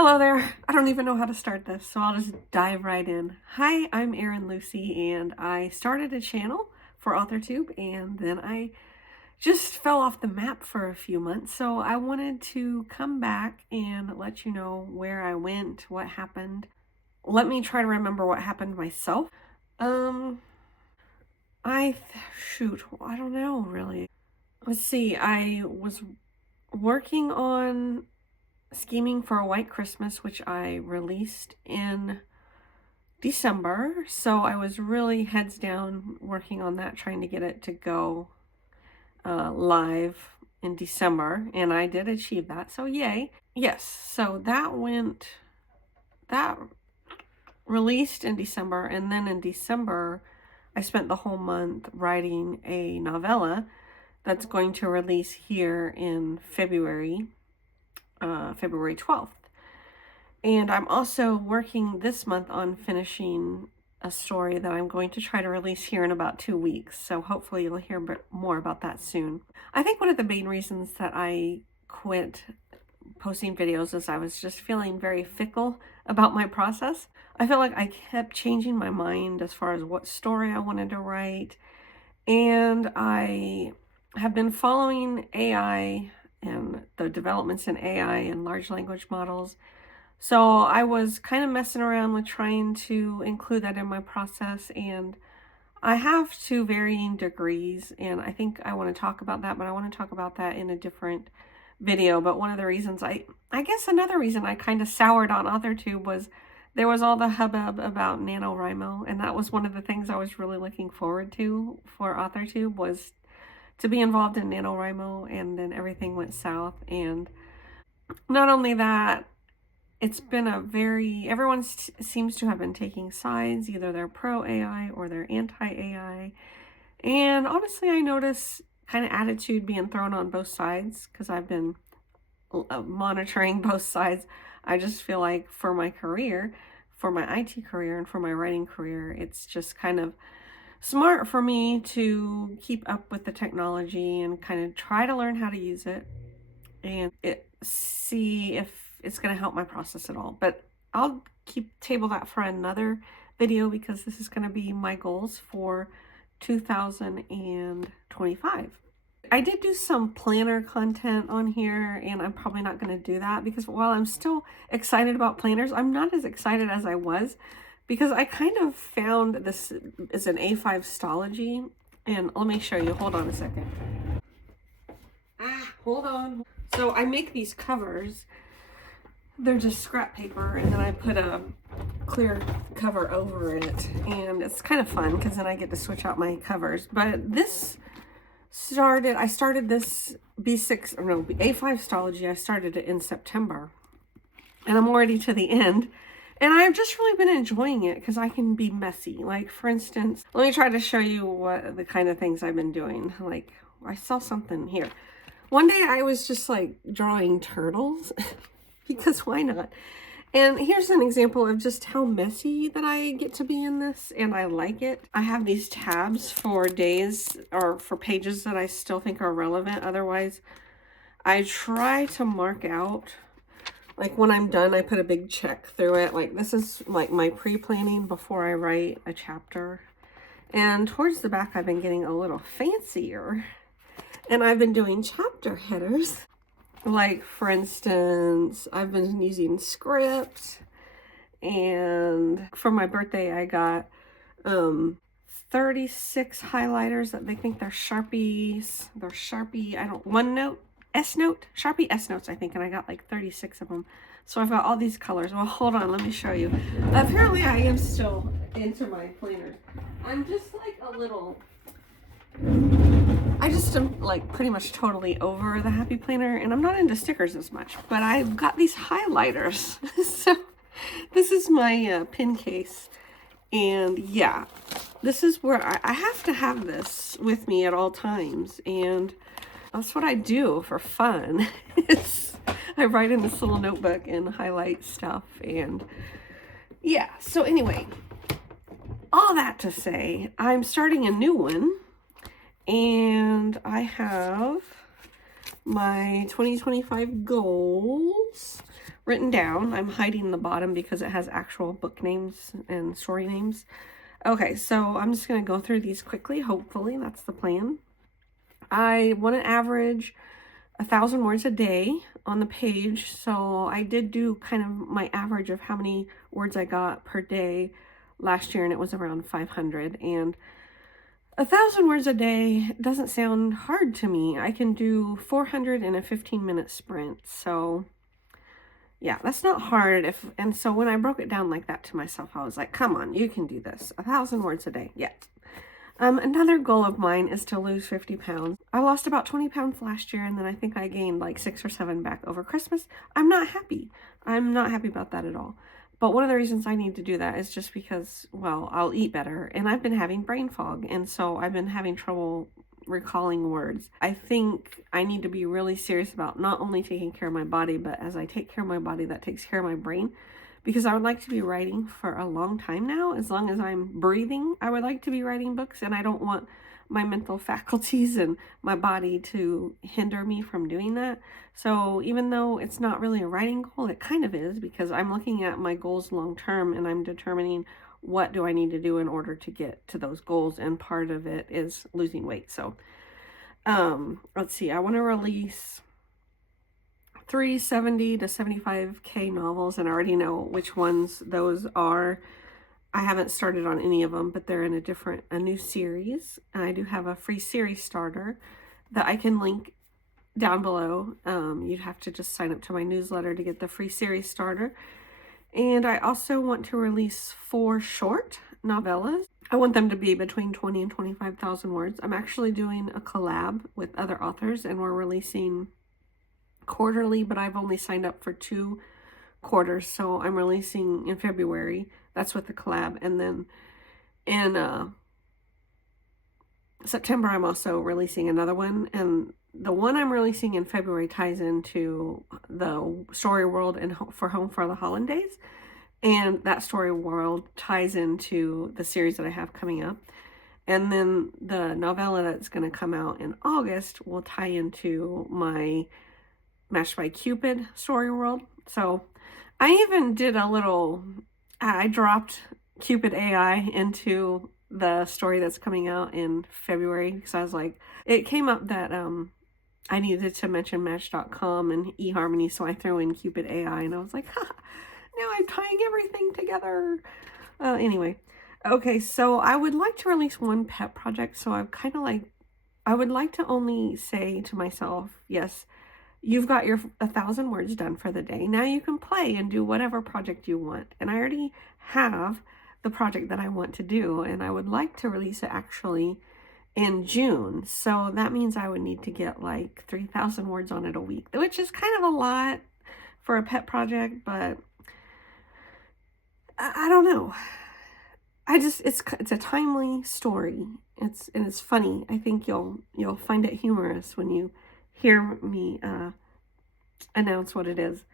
Hello there. I don't even know how to start this, so I'll just dive right in. Hi, I'm Erin Lucy, and I started a channel for AuthorTube, and then I just fell off the map for a few months. So I wanted to come back and let you know where I went, what happened. Let me try to remember what happened myself. Um, shoot, I don't know really. Let's see, I was working on Scheming for a White Christmas, which I released in December. So I was really heads down working on that, trying to get it to go live in December, and I did achieve that. So yay. Yes, so that released in December, and then in December I spent the whole month writing a novella that's going to release here in February 12th. And I'm also working this month on finishing a story that I'm going to try to release here in about 2 weeks. So hopefully you'll hear more about that soon. I think one of the main reasons that I quit posting videos is I was just feeling very fickle about my process. I felt like I kept changing my mind as far as what story I wanted to write. And I have been following AI and the developments in AI and large language models. So I was kind of messing around with trying to include that in my process, and I have to varying degrees, and I think I want to talk about that, but I want to talk about that in a different video. But one of the reasons I guess another reason I kind of soured on AuthorTube was there was all the hubbub about NaNoWriMo, and that was one of the things I was really looking forward to for AuthorTube, was to be involved in NaNoWriMo, and then everything went south. And not only that, it's been everyone seems to have been taking sides. Either they're pro AI or they're anti AI. And honestly, I notice kind of attitude being thrown on both sides because I've been monitoring both sides. I just feel like for my career, for my IT career and for my writing career, it's just kind of smart for me to keep up with the technology and kind of try to learn how to use it and see if it's going to help my process at all. But I'll table that for another video because this is going to be my goals for 2025. I did do some planner content on here, and I'm probably not going to do that because while I'm still excited about planners, I'm not as excited as I was because I kind of found this is an A5 Stalogy. And let me show you. Hold on a second. Hold on. So I make these covers. They're just scrap paper, and then I put a clear cover over it, and it's kind of fun because then I get to switch out my covers. But I started this A5 Stalogy. I started it in September, and I'm already to the end. And I've just really been enjoying it because I can be messy. Like, for instance, let me try to show you what the kind of things I've been doing. Like, I saw something here. One day I was just like drawing turtles because why not? And here's an example of just how messy that I get to be in this, and I like it. I have these tabs for days or for pages that I still think are relevant. Otherwise, I try to mark out, like when I'm done, I put a big check through it. Like this is like my pre-planning before I write a chapter. And towards the back, I've been getting a little fancier. And I've been doing chapter headers. Like, for instance, I've been using script, and for my birthday, I got 36 highlighters that they think they're Sharpies. They're Sharpie, OneNote, Sharpie S Notes, I think, and I got like 36 of them. So I've got all these colors. Well, hold on, let me show you. Apparently, I am still into my planners. I'm just like a little... I just am like pretty much totally over the Happy Planner, and I'm not into stickers as much, but I've got these highlighters. So this is my pin case, and yeah, this is where I have to have this with me at all times, and that's what I do for fun. I write in this little notebook and highlight stuff, and yeah, so anyway, all that to say, I'm starting a new one. And I have my 2025 goals written down. I'm hiding the bottom because it has actual book names and story names. Okay, so I'm just going to go through these quickly. Hopefully, that's the plan. I want to average 1,000 words a day on the page. So I did do kind of my average of how many words I got per day last year, and it was around 500. And 1,000 words a day doesn't sound hard to me. I can do 400 in a 15-minute sprint. So yeah, that's not hard. And so when I broke it down like that to myself, I was like, come on, you can do this. 1,000 words a day. Yeah. Another goal of mine is to lose 50 pounds. I lost about 20 pounds last year, and then I think I gained like 6 or 7 back over Christmas. I'm not happy. I'm not happy about that at all. But one of the reasons I need to do that is just because, well, I'll eat better, and I've been having brain fog, and so I've been having trouble recalling words. I think I need to be really serious about not only taking care of my body, but as I take care of my body, that takes care of my brain. Because I would like to be writing for a long time now. As long as I'm breathing, I would like to be writing books, and I don't want my mental faculties and my body to hinder me from doing that. So even though it's not really a writing goal, it kind of is, because I'm looking at my goals long term and I'm determining what do I need to do in order to get to those goals, and part of it is losing weight. So let's see, I want to release 370 to 75K novels, and I already know which ones those are. I haven't started on any of them, but they're in a new series. And I do have a free series starter that I can link down below. You'd have to just sign up to my newsletter to get the free series starter. And I also want to release 4 short novellas. I want them to be between 20 and 25,000 words. I'm actually doing a collab with other authors, and we're releasing quarterly, but I've only signed up for 2 quarters, so I'm releasing in February. That's with the collab, and then in September I'm also releasing another one, and the one I'm releasing in February ties into the story world and for Home for the Hollandaise, and that story world ties into the series that I have coming up. And then the novella that's going to come out in August will tie into my Matched by Cupid story world. So I even did I dropped Cupid AI into the story that's coming out in February, because I was like, it came up that I needed to mention Match.com and eHarmony, so I threw in Cupid AI, and I was like, ha, now I'm tying everything together. Anyway, okay, so I would like to release one pet project, so I would like to only say to myself, yes, you've got your 1,000 words done for the day. Now you can play and do whatever project you want. And I already have the project that I want to do, and I would like to release it actually in June. So that means I would need to get like 3,000 words on it a week, which is kind of a lot for a pet project, but I don't know. It's a timely story. It's funny. I think you'll find it humorous when you hear me announce what it is.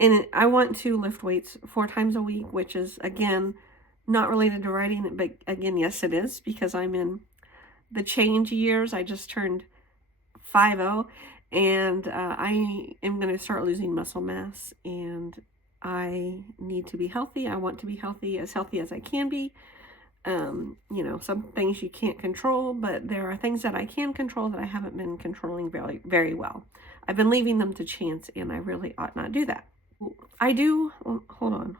And I want to lift weights 4 times a week, which is, again, not related to writing, but again, yes, it is, because I'm in the change years. I just turned 50, and I am going to start losing muscle mass, and I need to be healthy. I want to be healthy as I can be. Some things you can't control, but there are things that I can control that I haven't been controlling very, very well. I've been leaving them to chance, and I really ought not do that. I do, hold on.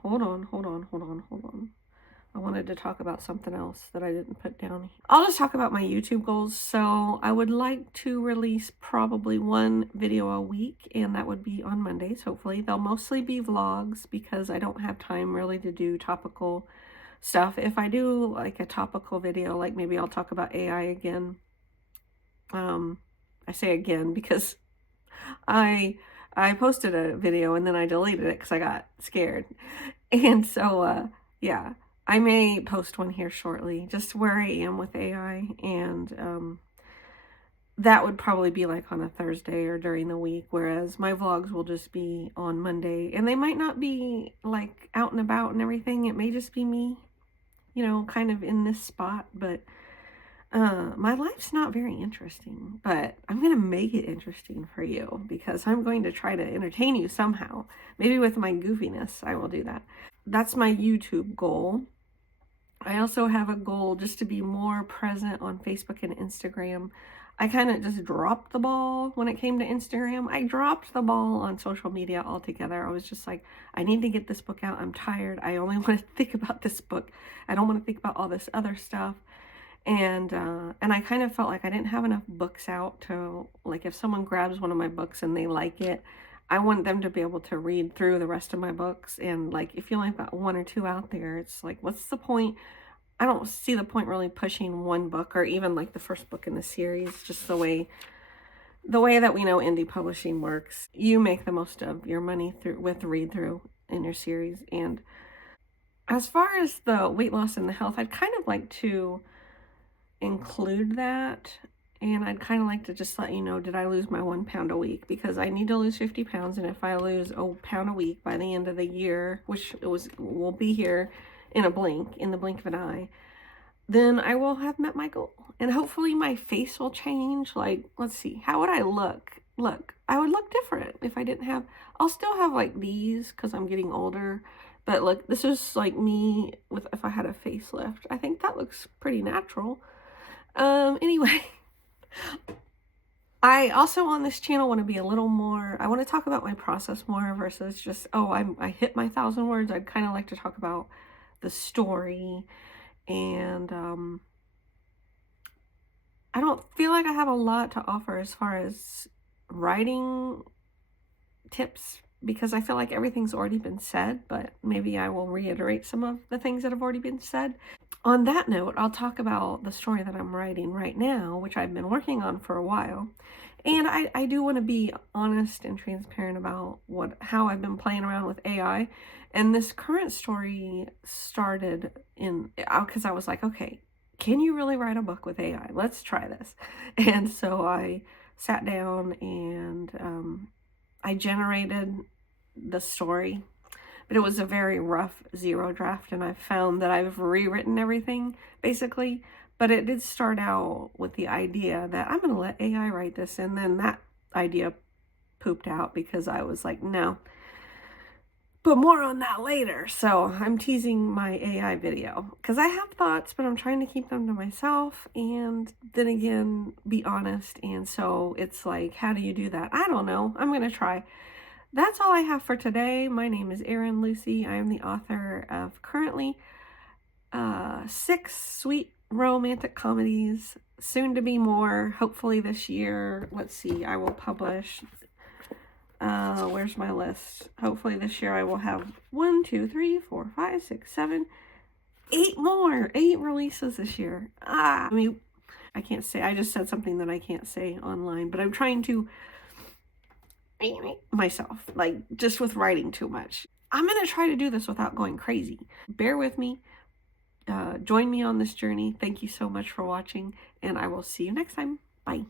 I wanted to talk about something else that I didn't put down. I'll just talk about my YouTube goals. So I would like to release probably 1 video a week, and that would be on Mondays, hopefully. They'll mostly be vlogs because I don't have time really to do topical stuff. If I do like a topical video, like maybe I'll talk about AI again. I say again because I posted a video and then I deleted it because I got scared. And so yeah, I may post one here shortly, just where I am with AI, and that would probably be like on a Thursday or during the week, whereas my vlogs will just be on Monday, and they might not be like out and about and everything. It may just be me, kind of in this spot, but My life's not very interesting, but I'm going to make it interesting for you because I'm going to try to entertain you somehow. Maybe with my goofiness, I will do that. That's my YouTube goal. I also have a goal just to be more present on Facebook and Instagram. I kind of just dropped the ball when it came to Instagram. I dropped the ball on social media altogether. I was just like, I need to get this book out. I'm tired. I only want to think about this book. I don't want to think about all this other stuff. And I kind of felt like I didn't have enough books out to, like, if someone grabs one of my books and they like it, I want them to be able to read through the rest of my books. And like, if you only got one or two out there, it's like, what's the point? I don't see the point really pushing one book or even like the first book in the series, just the way that we know indie publishing works. You make the most of your money through with read through in your series. And as far as the weight loss and the health, I'd kind of like to include that. And I'd kind of like to just let you know, did I lose my 1 pound a week? Because I need to lose 50 pounds. And if I lose a pound a week by the end of the year, which will be here in the blink of an eye, then I will have met my goal. And hopefully my face will change. Like, let's see, how would I look? Look, I would look different if I didn't have, I'll still have like these because I'm getting older. But look, this is like me with if I had a facelift. I think that looks pretty natural. Anyway, I also on this channel want to be a little more, I want to talk about my process more versus just, oh, I hit my 1,000 words. I'd kind of like to talk about the story. And I don't feel like I have a lot to offer as far as writing tips because I feel like everything's already been said, but maybe I will reiterate some of the things that have already been said. On that note, I'll talk about the story that I'm writing right now, which I've been working on for a while. And I do want to be honest and transparent about how I've been playing around with AI. And this current story started because I was like, okay, can you really write a book with AI? Let's try this. And so I sat down and I generated the story, but it was a very rough zero draft, and I found that I've rewritten everything basically. But it did start out with the idea that I'm going to let AI write this, and then that idea pooped out because I was like, no. But more on that later. So I'm teasing my AI video because I have thoughts, but I'm trying to keep them to myself and then again, be honest. And so it's like, how do you do that? I don't know. I'm going to try. That's all I have for today. My name is Erin Lucy. I am the author of currently 6 sweet romantic comedies, soon to be more, hopefully this year. Let's see, I will publish, where's my list? Hopefully this year I will have 1, 2, 3, 4, 5, 6, 7, 8 more, 8 releases this year. I mean, I can't say, I just said something that I can't say online, but I'm trying to myself, like just with writing too much. I'm going to try to do this without going crazy. Bear with me. Join me on this journey. Thank you so much for watching, and I will see you next time. Bye.